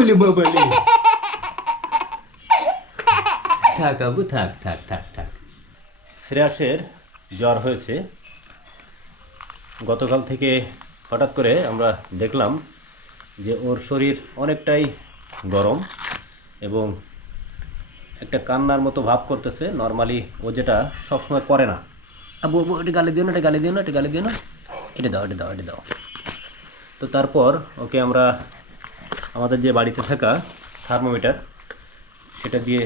বলে বাবালে থাক আবু, থাক থাক থাক থাক। শ্রেয়াসের জ্বর হয়েছে। গতকাল থেকে হঠাৎ করে আমরা দেখলাম যে ওর শরীর অনেকটাই গরম এবং একটা কান্নার মতো ভাব করতেছে। নর্মালি ও যেটা সবসময় করে না। আবু আবু এটা গালি দিও না এটা গালি দিও না এটা গালি দিও না। এটা দাও এটা দাও এটা দাও। তো তারপর ওকে আমরা আমাদের যে বাড়িতে থাকা থার্মোমিটার সেটা দিয়ে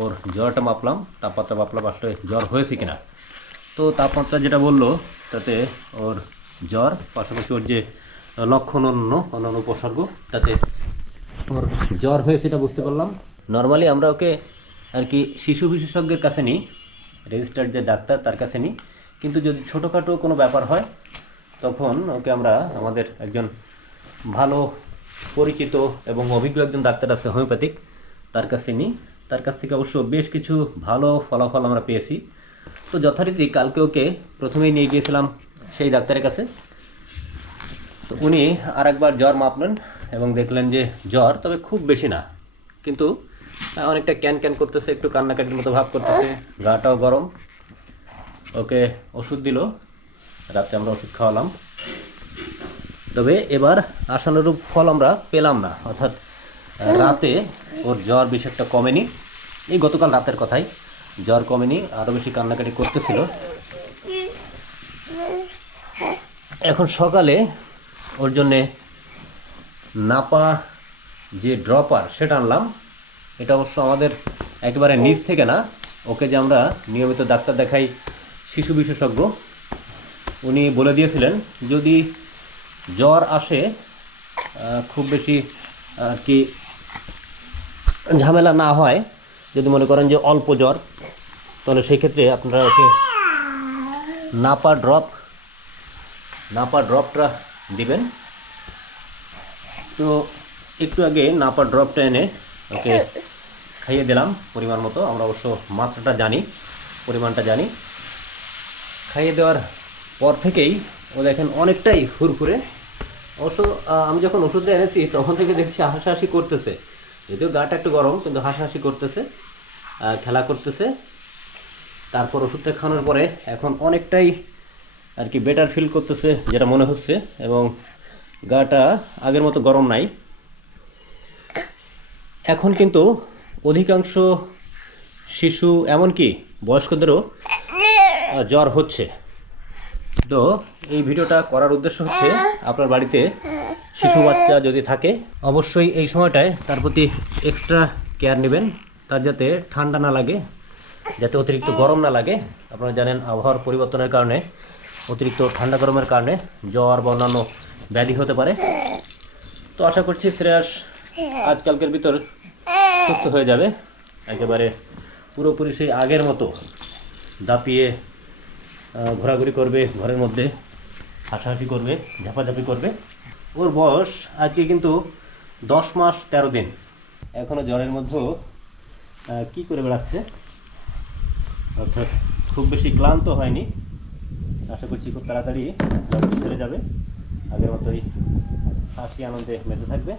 ওর জ্বরটা মাপলাম। তাপমাত্রা মাপলাম, আসলে জ্বর হয়েছে কিনা। তো তাপমাত্রা যেটা বলল, তাতে ওর জ্বর, পাশাপাশি ওর যে লক্ষণ অন্য অন্যান্য উপসর্গ, তাতে ওর জ্বর হয়েছে এটা বুঝতে পারলাম। নর্মালি আমরা ওকে আর কি শিশু বিশেষজ্ঞের কাছে নিই রেজিস্টার্ড যে ডাক্তার তার কাছে নিই। কিন্তু যদি ছোটোখাটো কোনো ব্যাপার হয়, তখন ওকে আমরা আমাদের একজন ভালো পরিচিত এবং অভিজ্ঞ একজন ডাক্তার আছে, হোমিওপ্যাথিক, তার কাছে নিই তার কাছ থেকে অবশ্য বেশ কিছু ভালো ফলাফল আমরা পেয়েছি। তো যথারীতি কালকে ওকে প্রথমেই নিয়ে গিয়েছিলাম সেই ডাক্তারের কাছে। তো উনি আরেকবার জ্বর মাপলেন এবং দেখলেন যে জ্বর তবে খুব বেশি না, কিন্তু অনেকটা ক্যান ক্যান করতেছে, একটু কান্নাকাটির মতো ভাব করতেছে, গাটাও গরম। ওকে ওষুধ দিল রাতে আমরা ওষুধ খাওয়ালাম। তবে এবার আশানুরূপ ফল আমরা পেলাম না। অর্থাৎ রাতে ওর জ্বর বেশি একটা কমেনি। এই গতকাল রাতের কথাই। জ্বর কমেনি আরও বেশি কান্নাকাটি করতেছিল। এখন সকালে ওর জন্যে নাপা যে ড্রপার সেটা আনলাম। এটা অবশ্য আমাদের একেবারে নিচ থেকে না। ওকে যে আমরা নিয়মিত ডাক্তার দেখাই শিশু বিশেষজ্ঞ উনি বলে দিয়েছিলেন যদি জ্বর আসে খুব বেশি আর কি ঝামেলা না হয়। যদি মনে করেন যে অল্প জ্বর, তাহলে সেই ক্ষেত্রে আপনারা ওকে নাপা ড্রপ, নাপা ড্রপটা দিবেন। তো একটু আগে নাপা ড্রপটা এনে ওকে খাইয়ে দিলাম পরিমাণ মতো। আমরা অবশ্য মাত্রাটা জানি, পরিমাণটা জানি। খাইয়ে দেওয়ার পর থেকেই ও দেখেন অনেকটাই ফুরফুরে অবশ্য আমি যখন ওষুধটা এনেছি, তখন থেকে দেখছি হাসাহাসি করতেছে। যদিও গাটা একটু গরম, কিন্তু হাসাহাসি করতেছে খেলা করতেছে। তারপর ওষুধটা খাওয়ানোর পরে এখন অনেকটাই আর কি বেটার ফিল করতেছে, যেটা মনে হচ্ছে, এবং গাটা আগের মতো গরম নাই। এখন কিন্তু অধিকাংশ শিশু, এমনকি বয়স্কদেরও জ্বর হচ্ছে। তো এই ভিডিওটা করার উদ্দেশ্য হচ্ছে আপনার বাড়িতে শিশু বাচ্চা যদি থাকে, অবশ্যই এই সময়টায় তার প্রতি এক্সট্রা কেয়ার নেবেন। তার যাতে ঠান্ডা না লাগে, যাতে অতিরিক্ত গরম না লাগে। আপনারা জানেন আবহাওয়ার পরিবর্তনের কারণে, অতিরিক্ত ঠান্ডা গরমের কারণে জ্বর বা অন্যান্য ব্যাধি হতে পারে। তো আশা করছি শ্রেয়াস আজকালকের ভিতর সুস্থ হয়ে যাবে। একেবারে পুরোপুরি সেই আগের মতো দাপিয়ে ঘোরাঘুরি করবে, ঘরের মধ্যে হাসাহাসি করবে, ঝাপাঝাপি করবে। ওর বয়স আজকে কিন্তু দশ মাস তেরো দিন। এখনও জ্বরের মধ্যেও কি করে বেড়াচ্ছে? অর্থাৎ খুব বেশি ক্লান্ত হয়নি। আশা করছি খুব তাড়াতাড়ি ছেড়ে যাবে। আগের মতোই হাসি আনন্দে মেতে থাকবে।